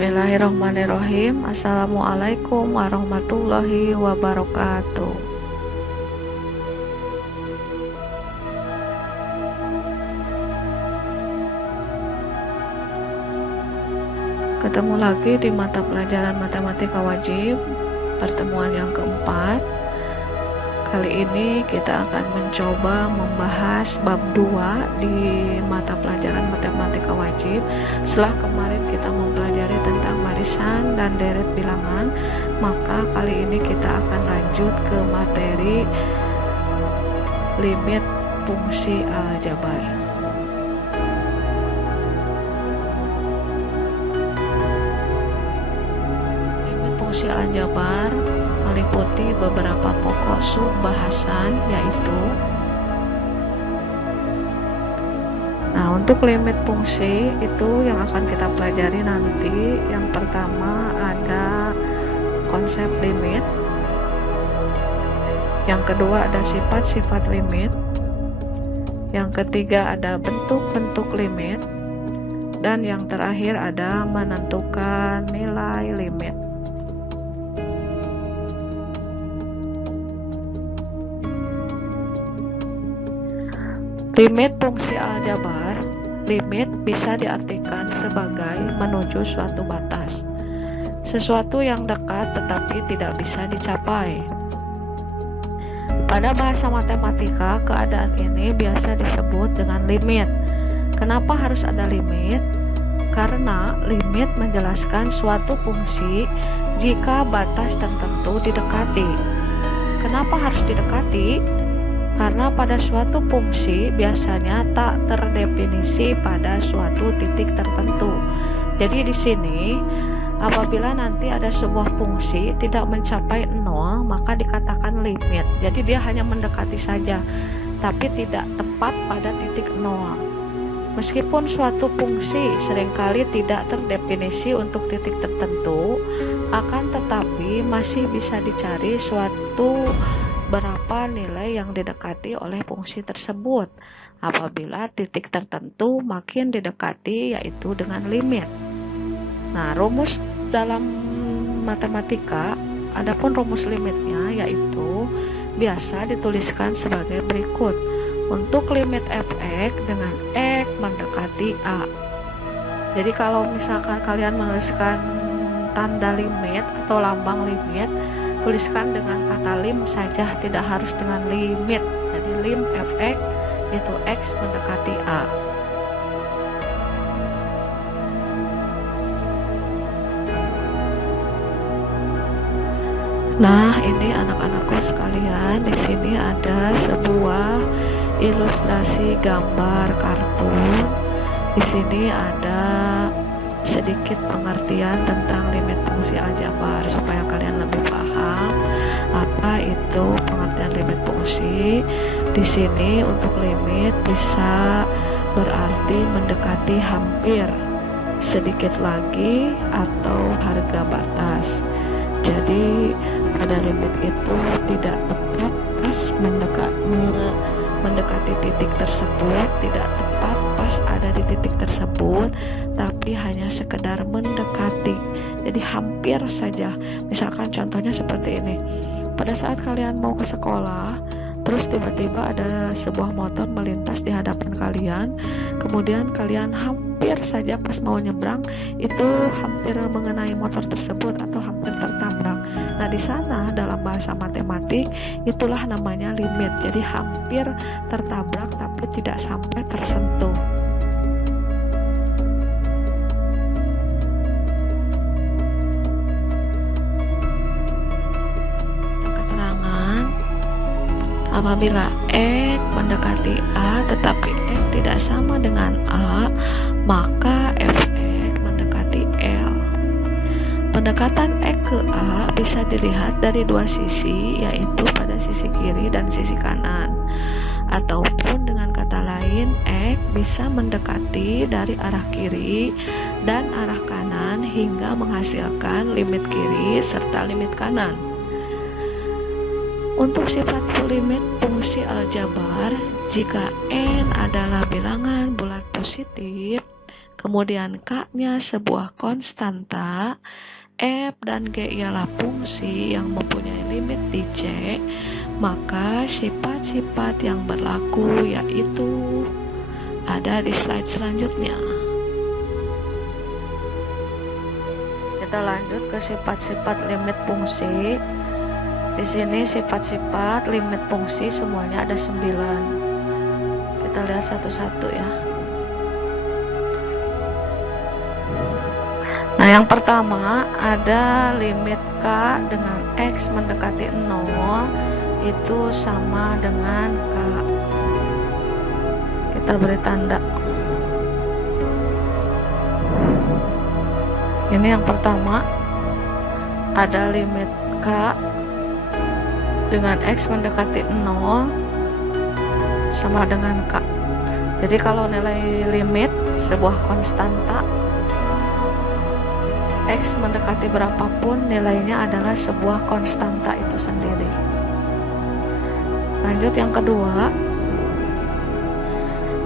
Bismillahirrahmanirrahim. Assalamualaikum warahmatullahi wabarakatuh. Ketemu lagi di mata pelajaran matematika wajib, pertemuan yang keempat. Kali ini kita akan mencoba membahas bab 2 di mata pelajaran matematika wajib. Setelah kemarin kita mempelajari tentang barisan dan deret bilangan, maka kali ini kita akan lanjut ke materi limit fungsi aljabar. Limit fungsi aljabar meliputi beberapa pokok sub-bahasan, yaitu untuk limit fungsi itu yang akan kita pelajari nanti. Yang pertama ada konsep limit, yang kedua ada sifat-sifat limit, yang ketiga ada bentuk-bentuk limit, dan yang terakhir ada menentukan nilai limit. Limit fungsi aljabar. Limit bisa diartikan sebagai menuju suatu batas, sesuatu yang dekat tetapi tidak bisa dicapai. Pada bahasa matematika, keadaan ini biasa disebut dengan limit. Kenapa harus ada limit? Karena limit menjelaskan suatu fungsi jika batas tertentu didekati. Kenapa harus didekati? Karena pada suatu fungsi biasanya tak terdefinisi pada suatu titik tertentu. Jadi di sini apabila nanti ada sebuah fungsi tidak mencapai 0, maka dikatakan limit. Jadi dia hanya mendekati saja, tapi tidak tepat pada titik 0. Meskipun suatu fungsi seringkali tidak terdefinisi untuk titik tertentu, akan tetapi masih bisa dicari suatu berapa nilai yang didekati oleh fungsi tersebut apabila titik tertentu makin didekati, yaitu dengan limit. Nah, rumus dalam matematika, adapun rumus limitnya yaitu biasa dituliskan sebagai berikut. Untuk limit f(x) dengan x mendekati a. Jadi kalau misalkan kalian menuliskan tanda limit atau lambang limit, tuliskan dengan kata lim saja, tidak harus dengan limit. Jadi lim f(x) itu x mendekati a. Nah, ini anak-anakku sekalian, di sini ada sebuah ilustrasi gambar kartun. Di sini ada sedikit pengertian tentang limit fungsi aljabar supaya kalian lebih paham apa itu pengertian limit fungsi. Di sini untuk limit bisa berarti mendekati hampir, sedikit lagi, atau harga batas. Jadi pada limit itu tidak tepat pas mendekati titik tersebut, tidak tepat pas ada di titik tersebut, tapi hanya sekedar mendekati. Jadi hampir saja. Misalkan contohnya seperti ini. Pada saat kalian mau ke sekolah, terus tiba-tiba ada sebuah motor melintas di hadapan kalian, kemudian kalian hampir saja pas mau nyebrang itu hampir mengenai motor tersebut atau hampir tertabrak. Nah, di sana dalam bahasa matematik itulah namanya limit. Jadi hampir tertabrak tapi tidak sampai tersentuh. Keterangan, apabila x mendekati a tetapi x tidak sama dengan a, maka f(x) mendekati L. Pendekatan x ke a bisa dilihat dari dua sisi, yaitu pada sisi kiri dan sisi kanan. Ataupun dengan kata lain, x bisa mendekati dari arah kiri dan arah kanan hingga menghasilkan limit kiri serta limit kanan. Untuk sifat limit fungsi aljabar, jika n adalah bilangan bulat positif, kemudian K-nya sebuah konstanta, F dan G ialah fungsi yang mempunyai limit di C, maka sifat-sifat yang berlaku yaitu ada di slide selanjutnya. Kita lanjut ke sifat-sifat limit fungsi. Di sini sifat-sifat limit fungsi semuanya ada 9. Kita lihat satu-satu ya. Nah, yang pertama ada limit K dengan X mendekati 0 itu sama dengan K. Kita beri tanda. Ini yang pertama, ada limit K dengan X mendekati 0 sama dengan K. Jadi kalau nilai limit sebuah konstanta X mendekati berapapun, nilainya adalah sebuah konstanta itu sendiri. Lanjut yang kedua.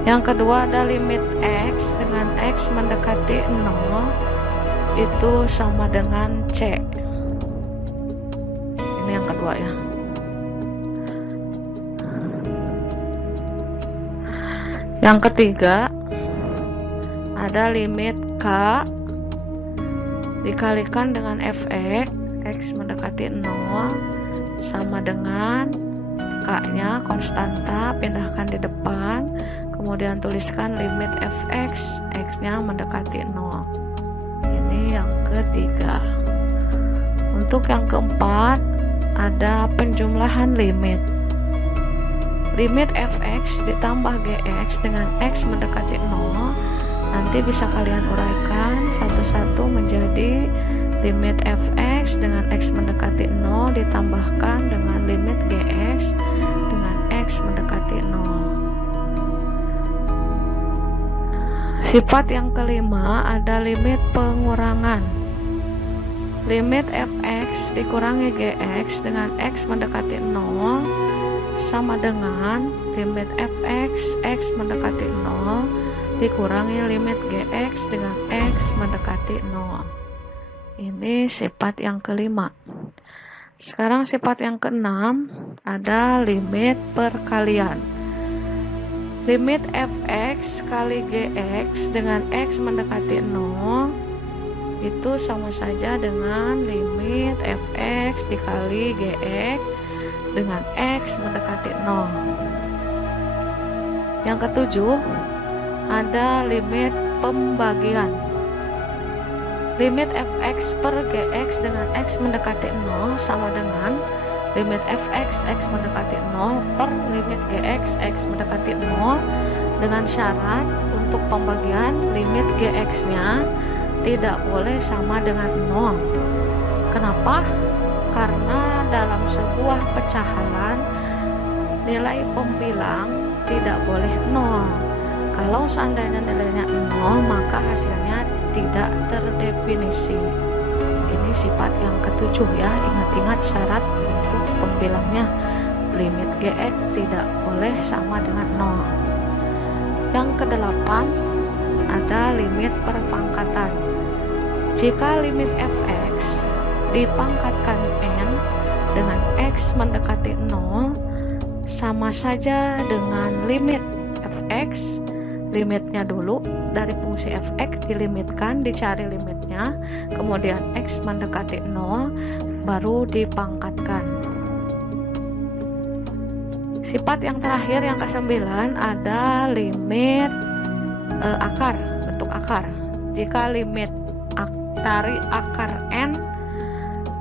Yang kedua ada limit X dengan X mendekati 0 itu sama dengan C. Ini yang kedua ya. Yang ketiga ada limit K dikalikan dengan fx, X mendekati 0 sama dengan K-nya konstanta, pindahkan di depan, kemudian tuliskan limit fx, X-nya mendekati 0. Ini yang ketiga. Untuk yang keempat ada penjumlahan limit. Limit fx ditambah gx dengan X mendekati 0 nanti bisa kalian uraikan satu-satu menjadi limit fx dengan X mendekati 0 ditambahkan dengan limit gx dengan X mendekati 0. Sifat yang kelima ada limit pengurangan. Limit fx dikurangi gx dengan X mendekati 0 sama dengan limit fx, X mendekati 0 dikurangi limit gx dengan X mendekati 0. Ini sifat yang kelima. Sekarang sifat yang keenam ada limit perkalian. Limit fx kali gx dengan X mendekati 0 itu sama saja dengan limit fx dikali gx dengan X mendekati 0. Yang ketujuh ada limit pembagian. Limit fx per gx dengan X mendekati 0 sama dengan limit fx, X mendekati 0 per limit gx, X mendekati 0 dengan syarat untuk pembagian limit gx-nya tidak boleh sama dengan 0. Kenapa? Karena dalam sebuah pecahan nilai pembilang tidak boleh 0. Kalau seandainya nilainya 0, maka hasilnya tidak terdefinisi. Ini sifat yang ketujuh ya. Ingat-ingat syarat untuk pembilangnya. Limit gx tidak boleh sama dengan 0. Yang kedelapan ada limit perpangkatan. Jika limit fx dipangkatkan n dengan X mendekati 0 sama saja dengan limit fx, limitnya dulu dari fungsi fx dilimitkan, dicari limitnya, kemudian X mendekati 0 baru dipangkatkan. Sifat yang terakhir yang ke-9 ada limit akar, bentuk akar. Jika limit dari akar n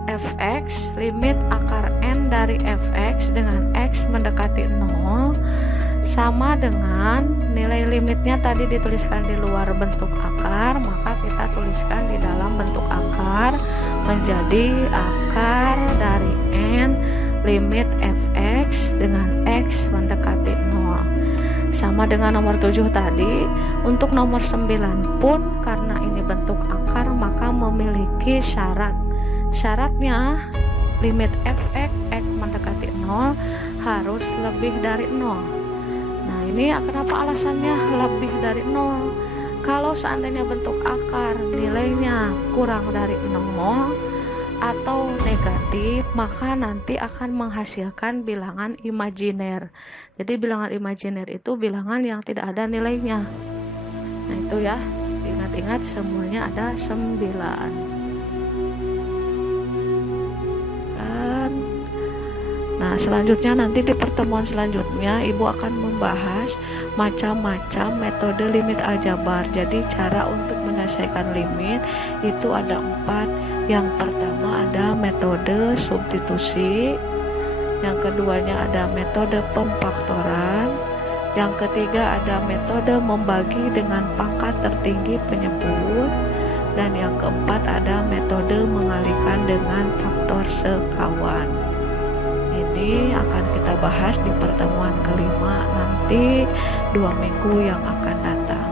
fx, limit akar n dari fx dengan X mendekati 0 sama dengan nilai limitnya tadi dituliskan di luar bentuk akar, maka kita tuliskan di dalam bentuk akar menjadi akar dari n limit fx dengan X mendekati 0. Sama dengan nomor 7 tadi. Untuk nomor 9 pun karena ini bentuk akar maka memiliki syarat. Syaratnya limit fx, X mendekati 0 harus lebih dari 0. Ini kenapa alasannya lebih dari 0? Kalau seandainya bentuk akar nilainya kurang dari 6 mol atau negatif, maka nanti akan menghasilkan bilangan imajiner. Jadi bilangan imajiner itu bilangan yang tidak ada nilainya. Nah itu ya, ingat-ingat semuanya ada 9. Nah selanjutnya nanti di pertemuan selanjutnya Ibu akan membahas macam-macam metode limit aljabar. Jadi cara untuk menyelesaikan limit itu ada 4. Yang pertama ada metode substitusi, yang keduanya ada metode pemfaktoran, yang ketiga ada metode membagi dengan pangkat tertinggi penyebut, dan yang keempat ada metode mengalihkan dengan faktor sekawan. Ini akan kita bahas di pertemuan kelima nanti 2 minggu yang akan datang.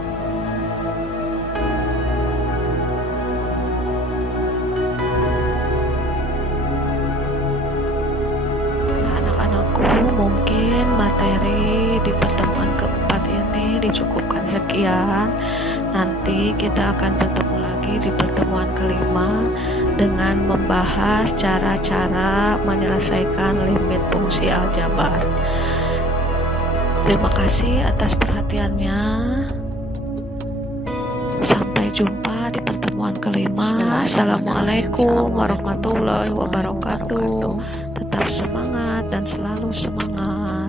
Nah, anak-anakku, mungkin materi di pertemuan keempat ini dicukupkan sekian. Nanti kita akan bertemu lagi di pertemuan kelima dengan membahas cara-cara menyelesaikan limit fungsi aljabar. Terima kasih atas perhatiannya. Sampai jumpa di pertemuan kelima. Assalamualaikum warahmatullahi wabarakatuh. Tetap semangat dan selalu semangat.